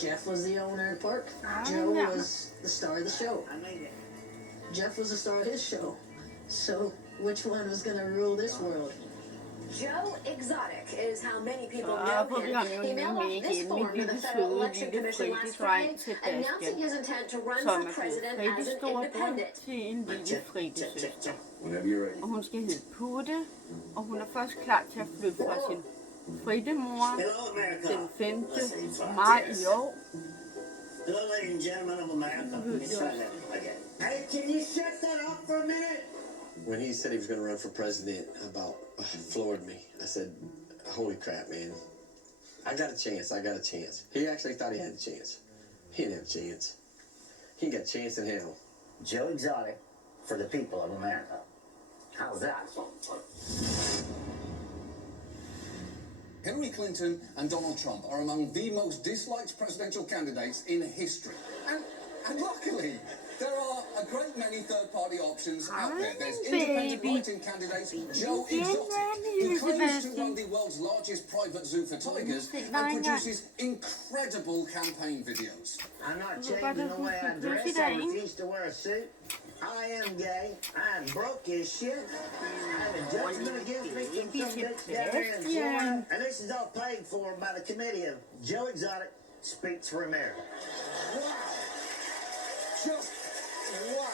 Jeff was the owner of the park. Joe was the star of the show. Jeff was the star of his show. So which one was going to rule this world? Joe Exotic is how many people know him. He mailed off this form to the Federal Election Commission last Friday, announcing his intent to run for president as an independent. Whenever you're ready. Og hun skal hedde Putte, og hun er først klar til at flytte fra sin fritte mor den 5. maj i år. Hello, ladies and gentlemen of America. Hey, can you shut that up for a minute? When he said he was going to run for president, about floored me. I said, holy crap, man. I got a chance. I got a chance. He actually thought he had a chance. He didn't have a chance. He ain't got a chance in hell. Joe Exotic for the people of America. How's that? Hillary Clinton and Donald Trump are among the most disliked presidential candidates in history. And luckily, there are a great many third-party options out there. There's independent writing candidate Joe Exotic, who claims to run the world's largest private zoo for tigers and produces incredible campaign videos. I'm not changing the way I dress. I refuse to wear a suit. I am gay. I'm broke as shit. I have a judgment against me from some bitch down here in Florida. And this is all paid for by the committee of Joe Exotic Speaks for America. Wow. Just wow.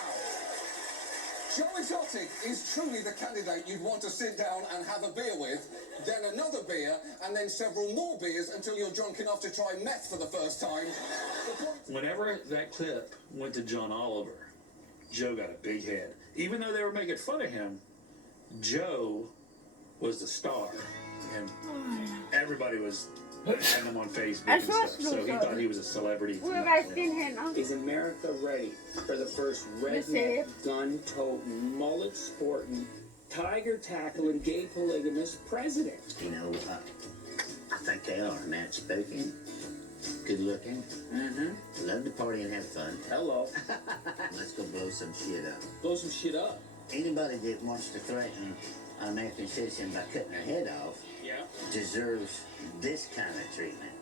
Joe Exotic is truly the candidate you'd want to sit down and have a beer with, then another beer, and then several more beers until you're drunk enough to try meth for the first time. Whenever that clip went to John Oliver, Joe got a big head. Even though they were making fun of him, Joe was the star. And everybody was adding him on Facebook and stuff. So he thought he was a celebrity. Is America ready for the first redneck, gun-toting, mullet-sporting, tiger-tackling, gay polygamist president? You know, I think they are. Man, spoken, good-looking. Love to party and have fun. Hello. Let's go blow some shit up. Blow some shit up. Anybody that wants to threaten an American citizen by cutting their head off deserves this kind of treatment.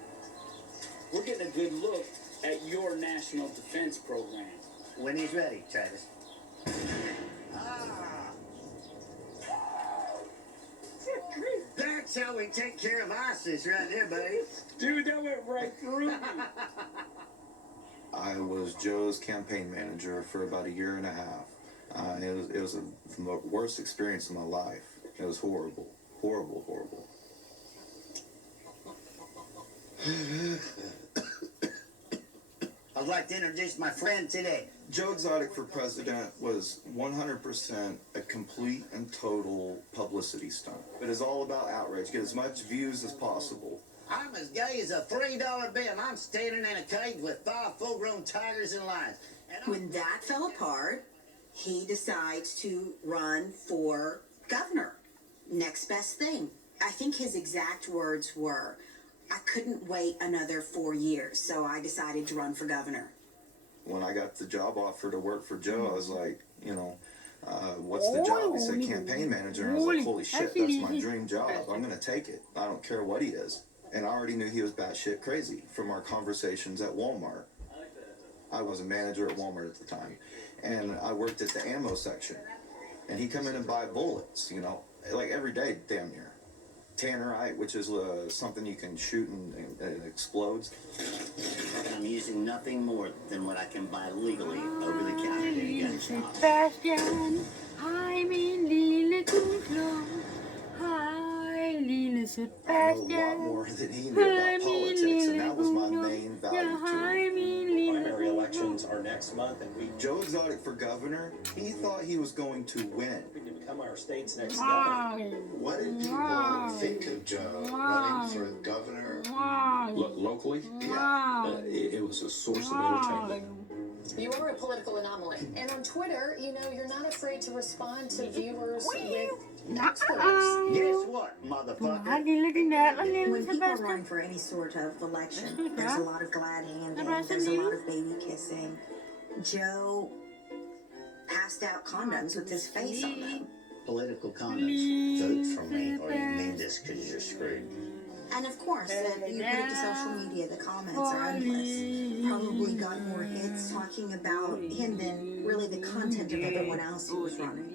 We're getting a good look at your national defense program. When he's ready, Travis. That's how we take care of ISIS right there, buddy. Dude, that went right through me. I was Joe's campaign manager for about a year and a half. It was the worst experience of my life. It was horrible. Horrible, horrible. I'd like to introduce my friend today. Joe Exotic for president was 100% a complete and total publicity stunt. It is all about outrage. Get as much views as possible. I'm as gay as a $3 bill. I'm standing in a cage with 5 full-grown tigers and lions. When that fell apart, he decides to run for governor. Next best thing. I think his exact words were, I couldn't wait another 4 years, so I decided to run for governor. When I got the job offer to work for Joe, I was like, you know, what's the job? He said campaign manager. And I was like, holy shit, that's my dream job. I'm going to take it. I don't care what he is. And I already knew he was batshit crazy from our conversations at Walmart. I was a manager at Walmart at the time. And I worked at the ammo section. And he'd come in and buy bullets, you know, like every day, damn near. Tannerite, which is something you can shoot and it explodes. I'm using nothing more than what I can buy legally over the counter in a gun shop. Sebastian, hej min lille kuklung. Hej lille Sebastian. I know a lot more than he knew about politics, and that was my main value to him. Primary elections are next month, and Joe Exotic for governor, he thought he was going to win. to become our state's next governor. What did people think of Joe running for governor? Locally, it was a source of entertainment. You are a political anomaly. And on Twitter, you know, you're not afraid to respond to viewers with experts. Guess what, motherfucker? When people run for any sort of election, there's a lot of glad handing, there's a lot of baby kissing. Joe passed out condoms with his face on them. Political condoms. Vote for me or you need this because you're screwed. And of course, you put it to social media, the comments are endless. Probably got more hits talking about him than really the content of everyone else who was running.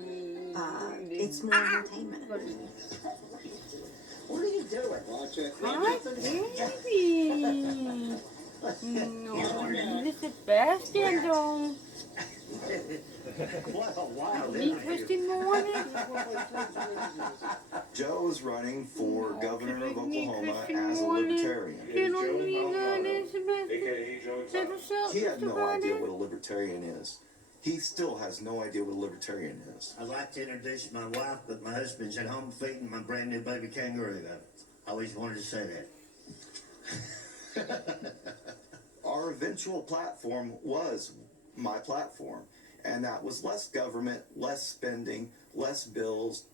It's more entertainment. What are you doing? Hi, baby. No, this is Sebastian, though. What a wild Interesting morning. Joe is running for governor of Oklahoma as a libertarian. He had no idea what a libertarian is. He still has no idea what a libertarian is. I'd like to introduce my wife, but my husband's at home feeding my brand new baby kangaroo. I always wanted to say that. Our eventual platform was my platform, and that was less government, less spending, less bills.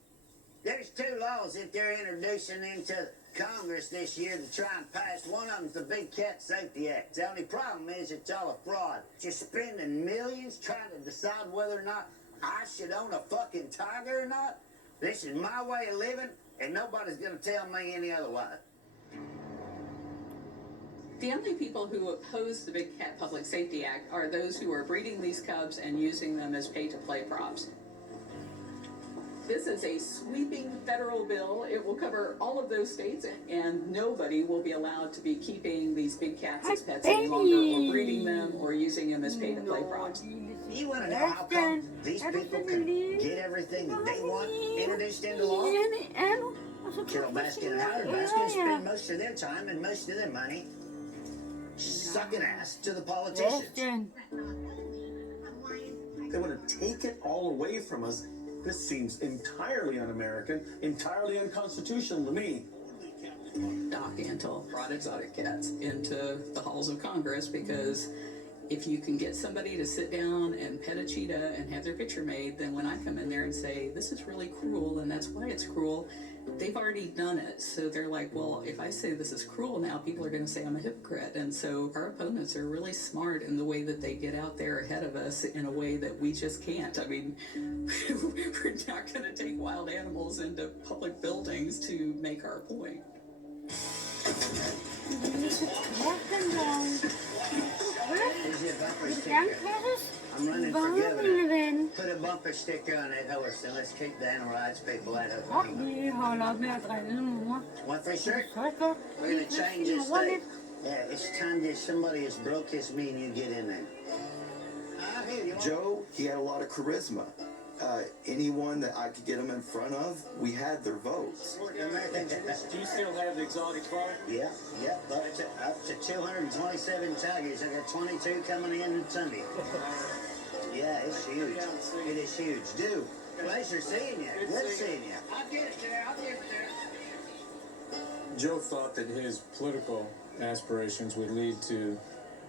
There's 2 laws that they're introducing into Congress this year to try and pass. One of them's the Big Cat Safety Act. The only problem is it's all a fraud. You're spending millions trying to decide whether or not I should own a fucking tiger or not. This is my way of living, and nobody's gonna tell me any otherwise. The only people who oppose the Big Cat Public Safety Act are those who are breeding these cubs and using them as pay-to-play props. This is a sweeping federal bill. It will cover all of those states, and nobody will be allowed to be keeping these big cats as pets any longer, or breeding them, or using them as pay-to-play props. You want to know how come these people can get everything that they want introduced into law? Carol Baskin and Howard Baskin spend most of their time and most of their money sucking ass to the politicians. They want to take it all away from us. This seems entirely un-American, entirely unconstitutional to me. Doc Antle brought exotic cats into the halls of Congress because if you can get somebody to sit down and pet a cheetah and have their picture made, then when I come in there and say, this is really cruel and that's why it's cruel, they've already done it. So they're like, well, if I say this is cruel now, people are going to say I'm a hypocrite. And so our opponents are really smart in the way that they get out there ahead of us in a way that we just can't. I mean, we're not going to take wild animals into public buildings to make our point. I'm running for governor. Put a bumper sticker on that horse and let's keep the animal rights people out of it. Want free shirt? We're going to change this thing. Yeah, it's time that somebody as broke as me and you get in there. Joe, he had a lot of charisma. Anyone that I could get him in front of, we had their votes. Do you still have the exotic farm? Yeah, up to 227 tigers. I got 22 coming in Sunday. Yeah, it's huge. It is huge. Dude, pleasure seeing you. Good seeing you. I'll get it there. Joe thought that his political aspirations would lead to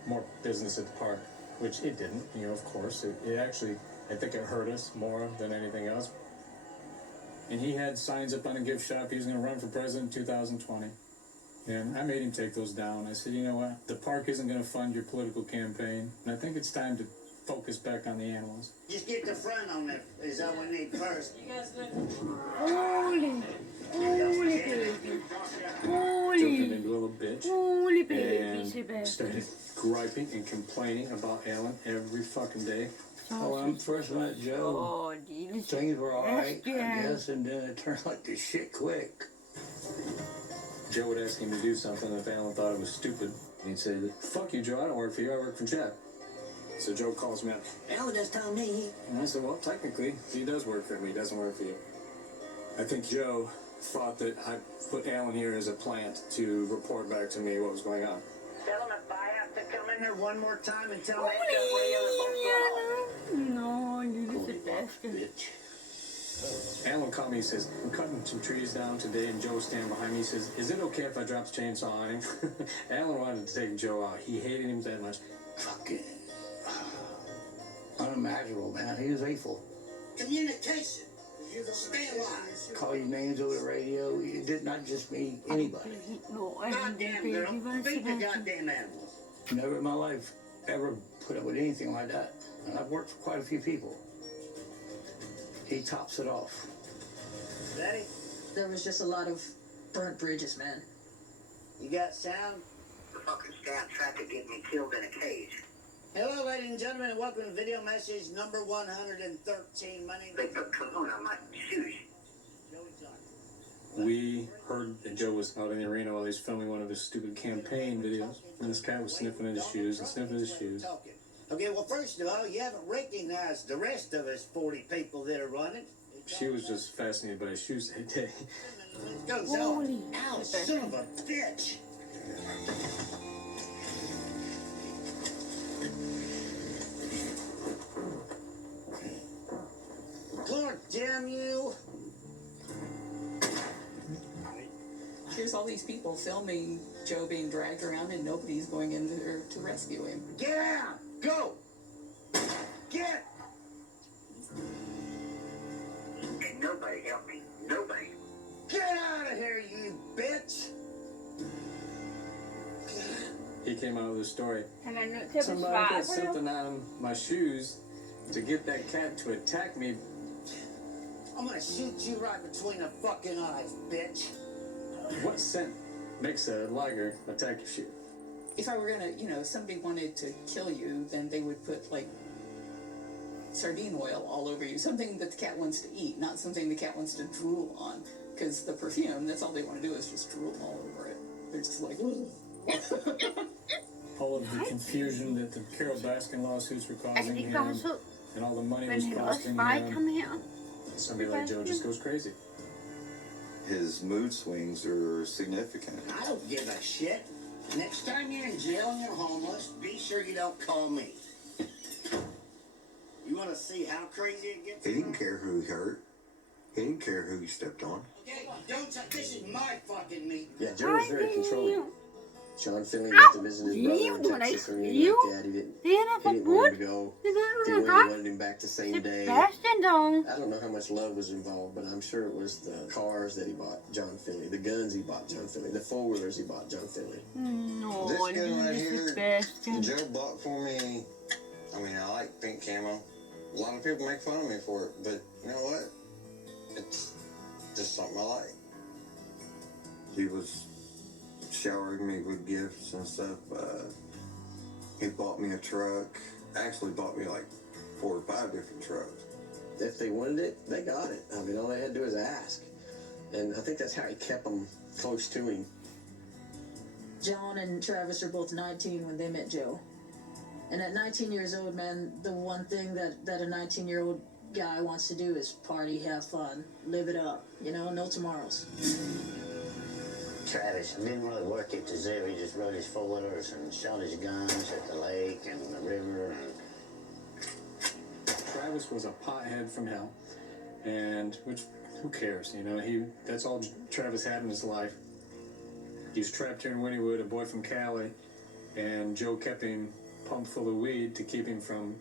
more business at the park, which it didn't. Of course, it actually, I think it hurt us more than anything else. And he had signs up on a gift shop. He was going to run for president in 2020. And I made him take those down. I said, you know what? The park isn't going to fund your political campaign. And I think it's time to focus back on the animals. Just get the front on it is all we need first. You guys Holy baby. Jumping into a little bitch. Holy baby, and Sebastian. started griping and complaining about Ellen every fucking day. Well, when I first met Joe, things were alright, I guess, and then it turned like this shit quick. Joe would ask him to do something if Alan thought it was stupid. And he'd say, fuck you, Joe, I don't work for you, I work for Jeff. So Joe calls me up. Alan just told me. And I said, well, technically, he does work for me, he doesn't work for you. I think Joe thought that I put Alan here as a plant to report back to me what was going on. Tell him if I have to come in there one more time and tell me No, you're the best. Alan called me, he says, I'm cutting some trees down today, and Joe's standing behind me. He says, is it okay if I drop the chainsaw on him? Alan wanted to take Joe out. He hated him that much. Fucking unimaginable, man. He was hateful. Communication. Stay alive. Call your names over the radio. It did not just me, anybody. Goddamn girl. Feed the goddamn animals. Never in my life ever put up with anything like that. And I've worked for quite a few people. He tops it off. Daddy? There was just a lot of burnt bridges, man. You got sound? The fucking scout tried to get me killed in a cage. Hello, ladies and gentlemen, and welcome to video message number 113. My name They put cologne on my shoes. We heard that Joe was out in the arena while he was filming one of his stupid campaign videos, and this cat was sniffing at his shoes and sniffing at his shoes. Okay, well, first of all, you haven't recognized the rest of us 40 people that are running. She was just fascinated by his shoes that day. Let's go, Ow, son of a bitch! Clark, damn you! Here's all these people filming Joe being dragged around and nobody's going in there to rescue him. Get out! Go! Get! And nobody helped me. Nobody. Get out of here, you bitch! He came out with a story. Han er nødt til at Somebody besvare put sig jo. something on my shoes to get that cat to attack me. I'm gonna shoot you right between the fucking eyes, bitch! What scent makes a liger attack your shoe? If I were gonna, if somebody wanted to kill you, then they would put like sardine oil all over you. Something that the cat wants to eat, not something the cat wants to drool on. Because the perfume, that's all they want to do is just drool all over it. They're just like, All of the confusion that the Carol Baskin lawsuits were causing him, and all the money was costing him. Somebody like Joe just goes crazy. His mood swings are significant. I don't give a shit. Next time you're in jail and you're homeless, be sure you don't call me. You want to see how crazy it gets? He didn't care who he hurt. He didn't care who he stepped on. Okay, don't touch. This is my fucking meat. Yeah, Joe was very controlling. John Finley got to visit his brother in Texas when he was like that. He didn't want him to go. He wanted him back the same day. Sebastian dog. I don't know how much love was involved, but I'm sure it was the cars that he bought John Finley, the guns he bought John Finley, the four-wheelers he bought John Finley. No, This gun right here, Sebastian. Joe bought for me. I mean, I like pink camo. A lot of people make fun of me for it, but you know what? It's just something I like. He was showering me with gifts and stuff. He bought me a truck. Actually bought me like 4 or 5 different trucks. If they wanted it, they got it. I mean, all they had to do is ask. And I think that's how he kept them close to him. John and Travis are both 19 when they met Joe. And at 19 years old, man, the one thing that a 19-year-old guy wants to do is party, have fun, live it up, no tomorrows. Travis didn't really work it to zero. He just rode his four-wheelers and shot his guns at the lake and the river. Travis was a pothead from hell, and who cares? That's all Travis had in his life. He was trapped here in Wynnewood, a boy from Cali, and Joe kept him pumped full of weed to keep him from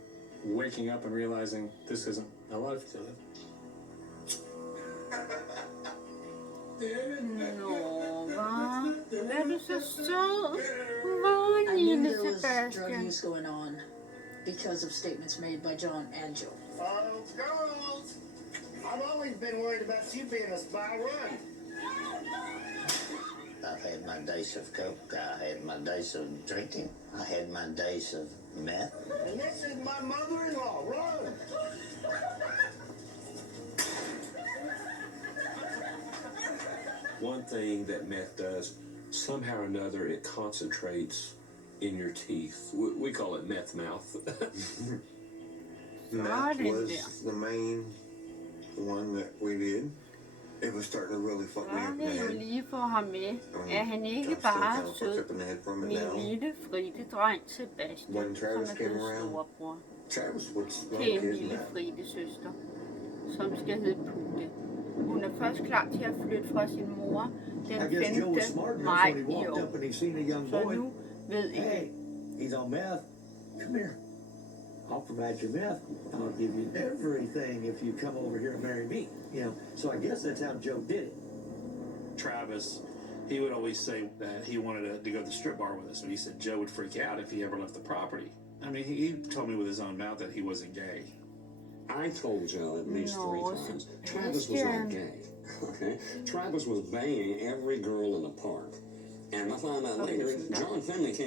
waking up and realizing this isn't a life to live. Nå, hva? Er du så sød? I knew there was drug Sebastian. use going on because of statements made by John and Joe. Girls, I've always been worried about you being a spy. Run. I've had my days of coke. I had my days of drinking. I had my days of meth. And this is my mother-in-law. Run. One thing that meth does, somehow or another, it concentrates in your teeth. We call it meth mouth. Meth was the main one that we did. It was starting to really fuck me up in the Det er jo head. lige for ham med. Er han ikke bare sød? Min lille fritte dreng Sebastian, When som Travis er came blevet around, storebror. Travis would Til smoke en his lille mouth. fritte søster, som skal hedde Putte. Hun er først klar til at flytte fra sin mor den I guess Joe was 5. smart enough maj when he i walked år. up and he seen a young Så boy. nu ved I Hey, he's on meth. Come here. I'll provide you meth. I'll give you everything if you come over here and marry me. So I guess that's how Joe did it. Travis, he would always say that he wanted to go to the strip bar with us, but he said Joe would freak out if he ever left the property. I mean, he told me with his own mouth that he wasn't gay. I told Joe at least No, 3 times, Travis was not gay, okay? Travis was banging every girl in the park. And I found out later, John Finley came